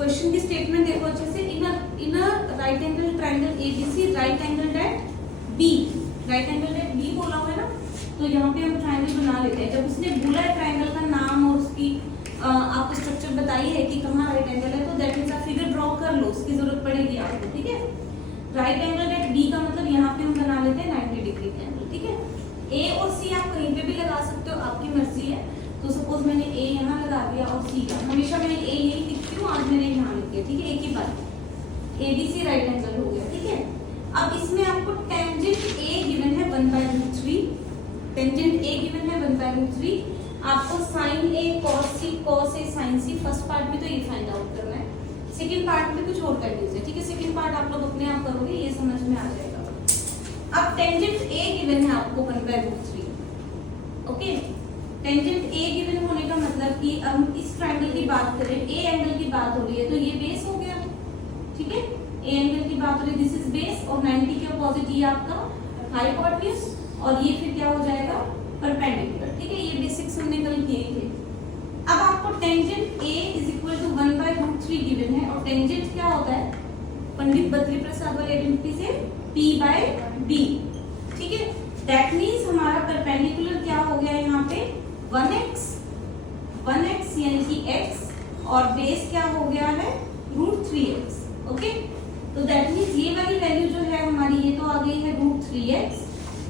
Question की statement देखो अच्छे से। In a right angle triangle ABC right angle at B, right angle at B बोला हुआ है ना, तो यहाँ पे हम ट्रायंगल बना लेते हैं। जब उसने बोला है ट्रायंगल का नाम और उसकी आपको स्ट्रक्चर बताई है कि कहाँ राइट एंगल है, तो दैट मींस आप फिगर ड्रॉ कर लो, उसकी जरूरत पड़ेगी आपको, ठीक है। राइट एंगल एट बी का मतलब यहाँ पे हम बना लेते हैं 90 डिग्री का एंगल, ठीक है। ए और सी आप कहीं पे भी लगा सकते हो, आपकी मर्जी है। तो सपोज मैंने ए यहाँ लगा दिया और सी का, हमेशा मैंने ए यही लिखती हूँ, आज मैंने यहाँ लिख दिया, ठीक है, एक ही बात। एबीसी राइट एंगल हो गया, ठीक है। अब इसमें आपको टेंजेंट ए गिवन है 1/√3, टेंजेंट ए गिवन है 1/√3। आपको sign A cos A sign C, first part में तो ये फाइंड आउट करना है, सेकंड पार्ट में कुछ और वैल्यूज है, ठीक है। सेकंड पार्ट आप लोग अपने आप करोगे, ये समझ में आ जाएगा। अब टेंजेंट ए गिवन है आपको 1/√3, ओके। टेंजेंट ए गिवन होने का मतलब कि हम इस ट्रायंगल की बात करें, ए एंगल की बात हो रही है, तो ये बेस हो गया, ठीक है। ए एंगल की बात हो रही है, दिस इज बेस, और 90 के अपोजिट ये आपका हाइपोटेन्यूज, और ये फिर क्या हो जाएगा, परपेंडिकुलर, ठीक है। ये बेसिक्स हमने कल किए थे। अब आपको tangent A is equal to 1/√3 given है, और टेंजेंट क्या होता है, पंडित बद्री प्रसाद वाली आइडेंटिटी से p/b, ठीक है। दैट मींस हमारा परपेंडिकुलर क्या हो गया यहाँ पे 1x यानी कि x, और बेस क्या हो गया है √3x, ओके। तो दैट मींस ये वाली वैल्यू जो है हमारी, ये तो आ गई है √3x,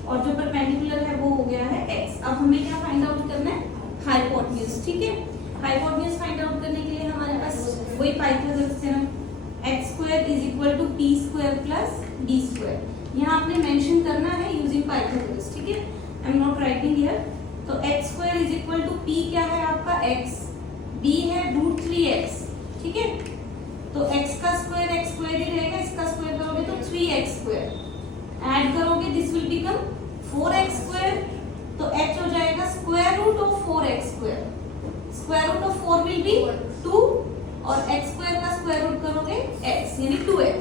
और जो परपेंडिकुलर है वो हो गया है x। अब हमें क्या फाइंड आउट करना है, हाइपोटेन्यूज, ठीक है। हाइपोटेन्यूज फाइंड आउट करने के लिए हमारे पास वही Pythagoras theorem, x² = p² + b²। यहाँ आपने मेंशन करना है यूजिंग पाइथागोरस, ठीक है। I am not writing here. तो x² = p क्या है आपका x, b है √3x, ठीक है। तो x का स्क्वायर ही रहेगा, इसका स्क्वायर करोगे तो 3x², ऐड करोगे दिस विल बिकम 4x², तो h हो जाएगा √4x², √4 विल बी 2, और x² का स्क्वायर रूट करोगे x यानी 2x।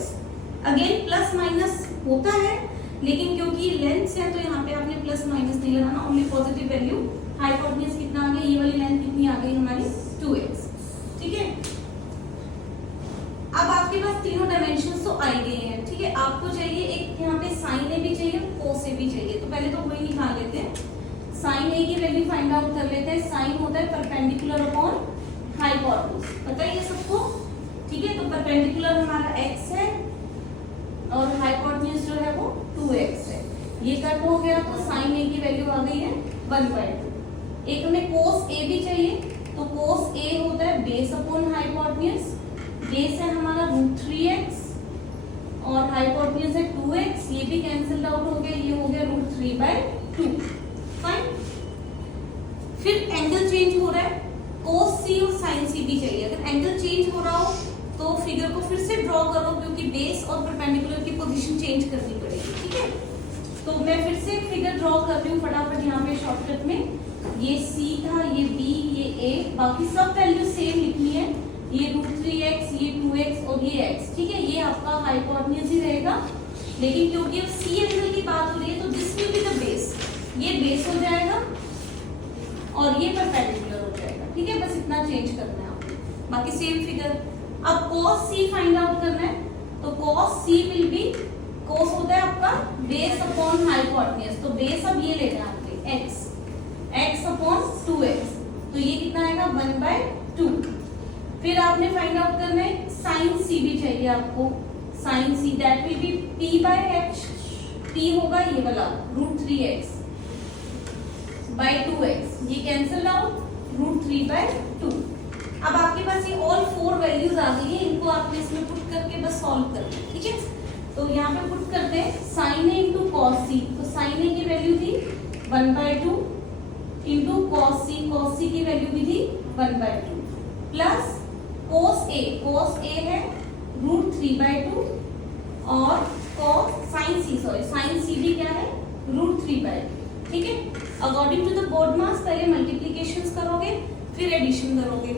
अगेन प्लस माइनस होता है, लेकिन क्योंकि लेंथ है तो यहाँ पे आपने प्लस माइनस नहीं लगाना, ओनली पॉजिटिव वैल्यू। हाइपोटेन्यूज कितना आ गया, ये वाली लेंथ कितनी आ गई हमारी 2x, ठीक है। अब आपके पास तीनों डायमेंशंस तो आ गए हैं, ठीक है। आपको चाहिए एक यहाँ पे साइन ए भी चाहिए, कोस ए भी चाहिए, तो पहले तो वही निकाल लेते हैं। साइन ए की वैल्यू फाइंड आउट कर लेते हैं। साइन होता है परपेंडिकुलर अपॉन हाइपोटेन्यूज, पता है ये सबको, ठीक है। तो परपेंडिकुलर हमारा x है और हाइपोटेन्यूज जो है वो 2x है, ये कट हो गया, तो साइन ए की वैल्यू आ गई है 1/2। एक हमें कोस ए भी चाहिए, तो कोस ए होता है बेस अपॉन हाइपोटेन्यूज, बेस है हमारा √3x और हाइपोटेन्यूज है 2x, ये भी कैंसिल आउट हो गया, ये हो गया √3/2, फाइन। फिर एंगल चेंज हो रहा है, cos c और sin c भी चाहिए। अगर एंगल चेंज हो रहा हो तो फिगर को फिर से ड्रॉ करो, क्योंकि बेस और परपेंडिकुलर की पोजीशन चेंज करनी पड़ेगी, ठीक है। तो मैं फिर से फिगर ड्रॉ कर रही हूँ फटाफट यहाँ पे शॉर्टकट में। ये c था, ये b, ये a, बाकी सब वैल्यू सेम लिखनी है। ये √3x, ये 2x और ये x, ठीक है। ये आपका हाइपोटेन्यूज ही रहेगा, लेकिन क्योंकि अब c एंगल की बात हो रही है तो this will be the base, ये बेस हो जाएगा और ये परपेंडिकुलर हो जाएगा, ठीक है। बस इतना चेंज करना है आपको, बाकी सेम फिगर। अब cos c फाइंड आउट करना है, तो cos c will be, cos होता है आपका बेस अपॉन हाइपोटेन्यूज, तो बेस अब ये लेना है आपके x अपॉन 2x, तो ये कितना आएगा 1/2। फिर आपने फाइंड आउट करना है sin c भी चाहिए आपको, sin c that will be p/h, p होगा ये वाला √3x by 2x, ये कैंसिल आउट √3/2। अब आपके पास ये ऑल 4 वैल्यूज आ गई है, इनको आपने इसमें पुट करके बस सॉल्व करना है, ठीक है। तो यहाँ पे पुट करते हैं sin a * cos c, तो sin a की वैल्यू थी 1/2 इंटू cos c की वैल्यू भी थी 1/2 प्लस cos a है √3/2 और sin c भी क्या है √3/2, ठीक है। अकॉर्डिंग टू द बोर्ड मास पहले मल्टीप्लिकेशंस करोगे फिर एडिशन करोगे,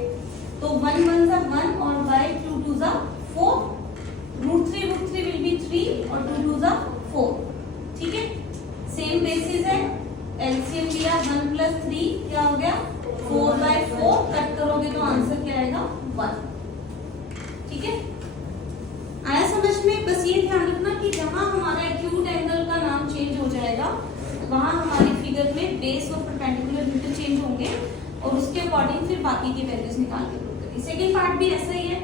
तो 1 1 * 1 और by 2 2 * 4, √3 विल बी 3 और 2 2 * 4, ठीक है। सेम बेसिस है, एलसीएम लिया 1 + 3 क्या हो गया 4/4, कट करोगे तो आंसर क्या आएगा 1, होंगे और उसके अकॉर्डिंग फिर बाकी की वैल्यूज निकाल के प्रूव करेंगे। सेकंड पार्ट भी ऐसा ही है,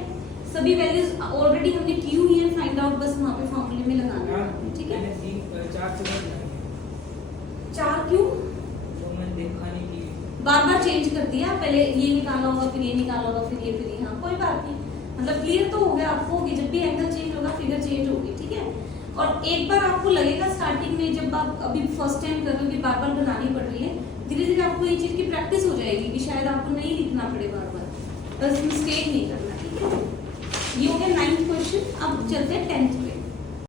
सभी वैल्यूज ऑलरेडी हमने की हुई है फाइंड आउट, बस वहां पे फॉर्मूले में लगाना है। ठीक है, 4 क्यों बार बार चेंज कर दिया, पहले ये निकाला होगा फिर ये निकाला होगा फिर ये फिर ये, हाँ कोई बात नहीं, मतलब क्लियर तो हो गया आपको कि जब भी एंगल चेंज होगा फिगर चेंज होगी। ठीक है, और एक बार आपको लगेगा स्टार्टिंग में जब आप अभी फर्स्ट टाइम कर रहे हो कि बार बार बनानी पड़ रही है, धीरे धीरे आपको ये चीज की प्रैक्टिस हो जाएगी कि शायद आपको नहीं लिखना पड़े बार बार, बस मिस्टेक नहीं करना। ठीक है, ये हो गया 9th क्वेश्चन। अब चलते हैं 10th